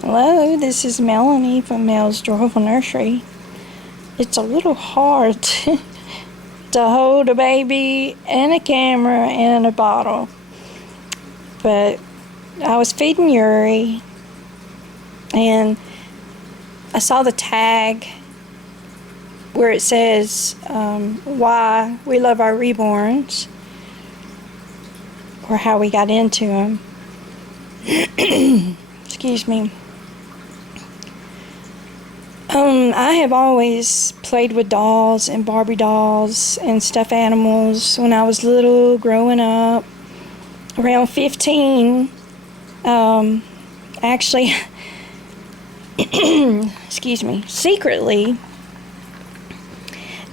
Hello, this is Melanie from Mel's Joyful Nursery. It's a little hard to hold a baby and a camera and a bottle, but I was feeding Yuri and I saw the tag where it says why we love our reborns, or how we got into them. Excuse me. I have always played with dolls and Barbie dolls and stuffed animals when I was little, growing up. Around 15, actually, excuse me, secretly,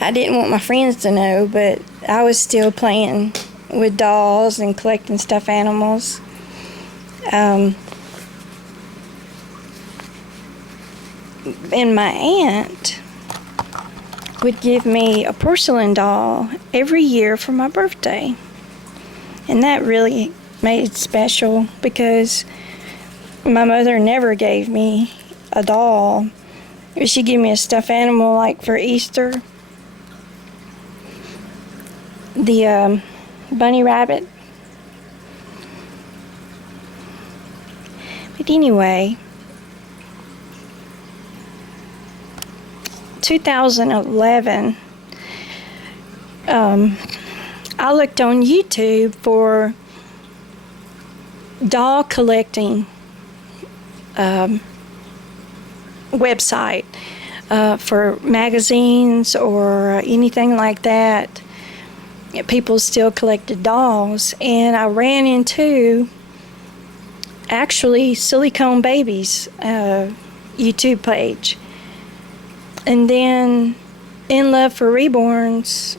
I didn't want my friends to know, but I was still playing with dolls and collecting stuffed animals. And my aunt would give me a porcelain doll every year for my birthday. And that really made it special because my mother never gave me a doll. She'd give me a stuffed animal like for Easter. The bunny rabbit. But anyway, 2011, I looked on YouTube for doll collecting website for magazines or anything like that. People still collected dolls, and I ran into actually Silicone Babies YouTube page. And then In Love for Reborns,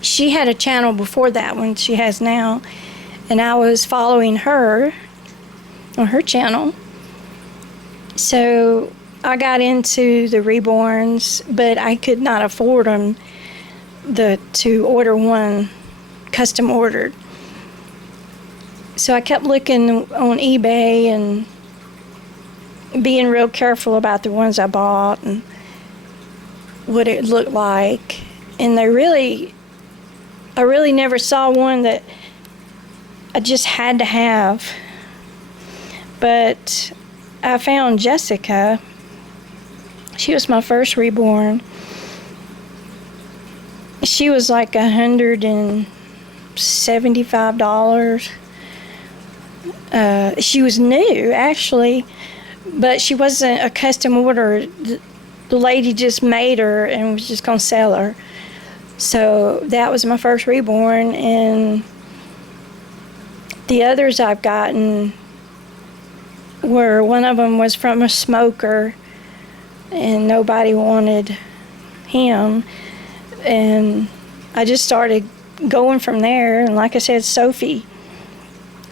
she had a channel before that one she has now, and I was following her on her channel. So I got into the Reborns, but I could not afford them to order one custom ordered. So I kept looking on eBay and being real careful about the ones I bought and what it looked like. And I really never saw one that I just had to have. But I found Jessica. She was my first reborn. She was like $175. She was new, actually. But she wasn't a custom order. The lady just made her and was just going to sell her. So that was my first reborn. And the others I've gotten were, one of them was from a smoker and nobody wanted him. And I just started going from there. And like I said, Sophie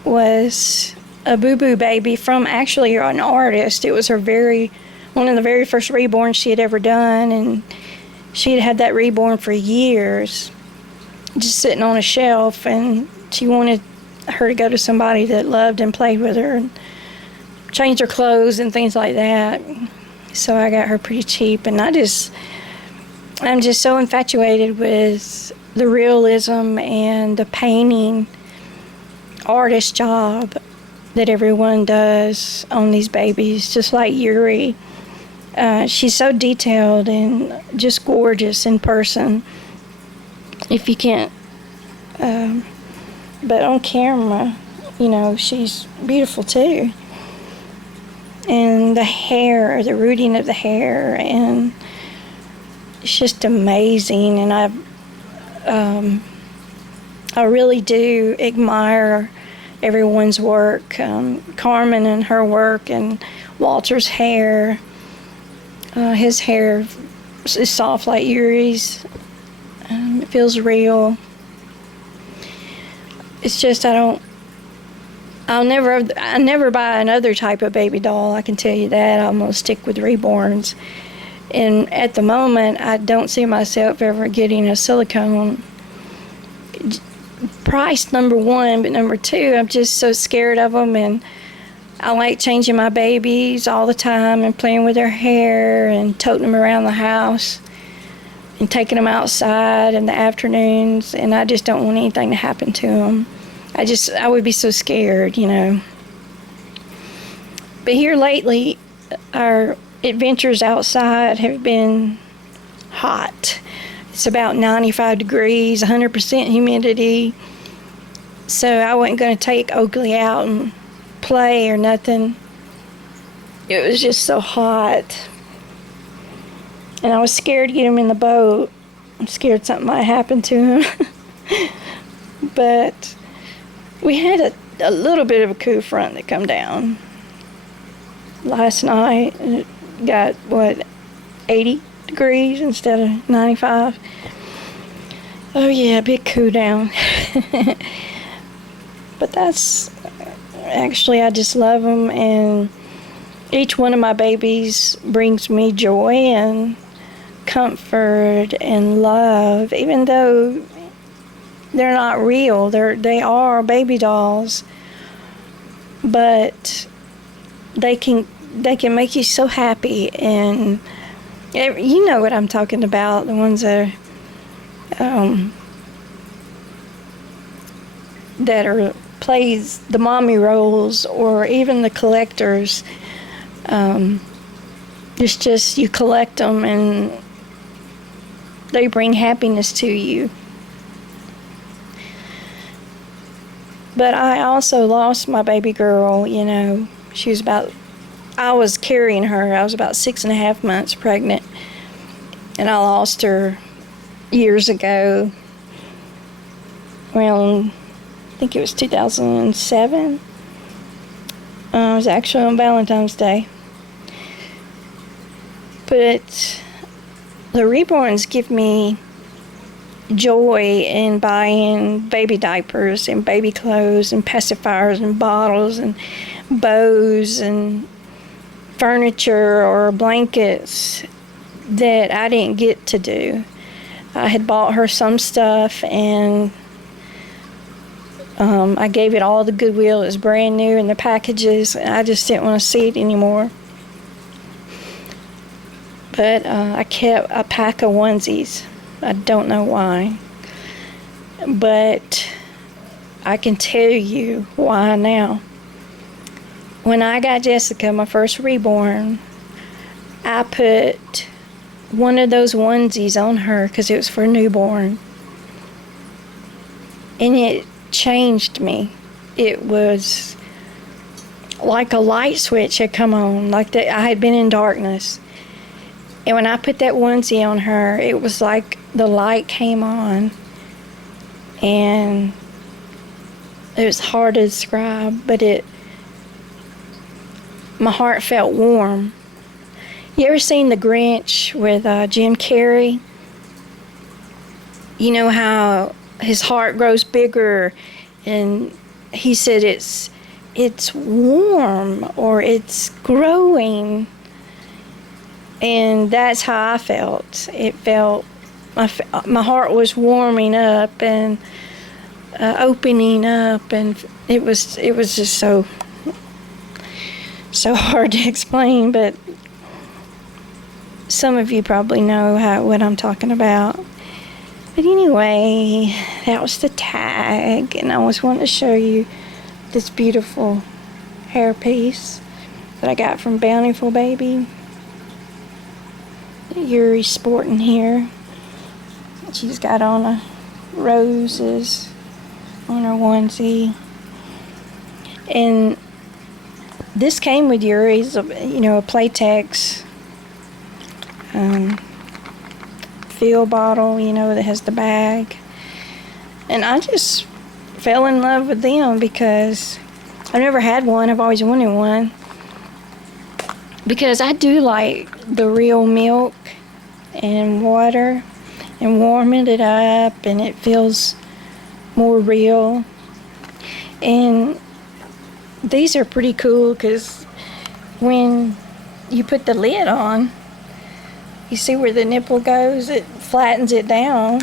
was a boo-boo baby from actually an artist. It was one of the very first reborns she had ever done, and she had had that reborn for years, just sitting on a shelf, and she wanted her to go to somebody that loved and played with her and changed her clothes and things like that. So I got her pretty cheap, and I'm just so infatuated with the realism and the painting artist job that everyone does on these babies, just like Yuri. She's so detailed and just gorgeous in person. If you can't, but on camera, she's beautiful too. And the hair, the rooting of the hair, and it's just amazing. And I really do admire everyone's work. Carmen and her work, and Walter's hair. His hair is soft like Yuri's. It feels real. It's just I never buy another type of baby doll, I can tell you that. I'm going to stick with reborns. And at the moment, I don't see myself ever getting a silicone. Price, number one, but number two, I'm just so scared of them, and I like changing my babies all the time and playing with their hair and toting them around the house and taking them outside in the afternoons, and I just don't want anything to happen to them. I would be so scared, you know. But here lately, our adventures outside have been hot. It's about 95 degrees, 100% humidity. So I wasn't going to take Oakley out and play or nothing. It was just so hot. And I was scared to get him in the boat. I'm scared something might happen to him. But we had a little bit of a cool front that come down last night. It got, 80 degrees instead of 95. Oh yeah, big cool down. But that's, actually, I just love them, and each one of my babies brings me joy and comfort and love, even though they're not real. They are baby dolls, but they can make you so happy. And you know what I'm talking about, the ones that plays the mommy roles, or even the collectors. It's just, you collect them and they bring happiness to you. But I also lost my baby girl, you know. I was carrying her. I was about 6.5 months pregnant, and I lost her years ago. Well, I think it was 2007. It was actually on Valentine's Day. But the reborns give me joy in buying baby diapers and baby clothes and pacifiers and bottles and bows and furniture or blankets that I didn't get to do. I had bought her some stuff, and I gave it all to Goodwill. It was brand new in the packages, and I just didn't want to see it anymore. But I kept a pack of onesies. I don't know why. But I can tell you why now. When I got Jessica, my first reborn, I put one of those onesies on her because it was for a newborn. And it changed me. It was like a light switch had come on, like that I had been in darkness. And when I put that onesie on her, it was like the light came on. And it was hard to describe, but my heart felt warm. You ever seen The Grinch with Jim Carrey? You know how his heart grows bigger, and he said it's warm, or it's growing. And that's how I felt. It felt, my heart was warming up and opening up, and it was just so hard to explain. But some of you probably know what I'm talking about. But anyway, that was the tag, and I always wanted to show you this beautiful hairpiece that I got from Bountiful Baby. Yuri's sporting here. She's got on roses on her onesie. And this came with Yuri's, a Playtex fill bottle, that has the bag. And I just fell in love with them because I've never had one. I've always wanted one. Because I do like the real milk and water and warming it up, and it feels more real. And these are pretty cool because when you put the lid on, you see where the nipple goes, it flattens it down.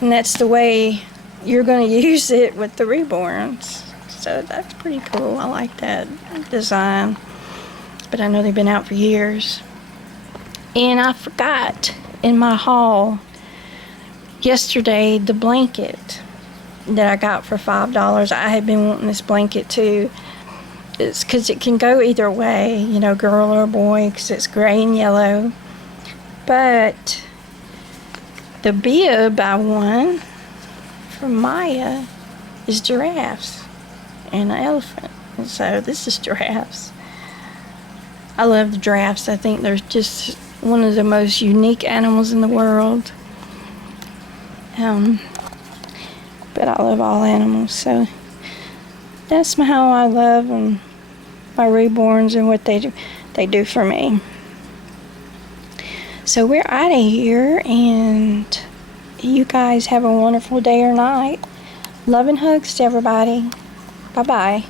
And that's the way you're going to use it with the reborns. so that's pretty cool. I like that design. But I know they've been out for years. And I forgot in my haul yesterday the blanket that I got for $5. I had been wanting this blanket too. It's because it can go either way, you know, girl or boy, because it's gray and yellow. But the bib I won from Maya is giraffes and an elephant. And so this is giraffes. I love the giraffes. I think they're just one of the most unique animals in the world. But I love all animals, so that's how I love my reborns and what they do for me. So we're out of here, and you guys have a wonderful day or night. Love and hugs to everybody. Bye-bye.